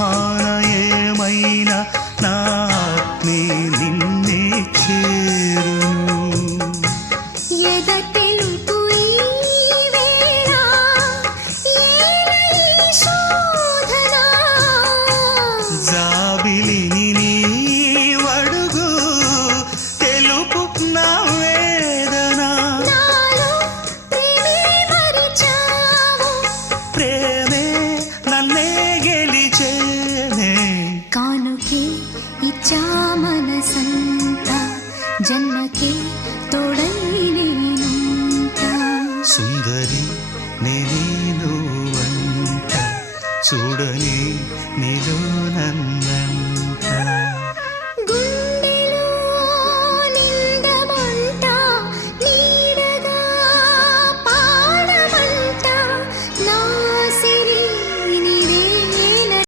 జన్మాన ఏమైనా నా ఆత్మే నిన్నే చేరును. ఎదటెలుపు ఈ వేళ ఏల ఈ శోధన. జాబిలిని నీవడుగు తెలుపు నా వేదన. నాలో ప్రేమే మరిచావు, ప్రేమే నన్నే గెలిచేనే. కానుకే ఇచ్చా మనసంతా, జన్మకే తోడై నేనుంటా. సుందరి నేనే నువ్వంట, చూడని నీలో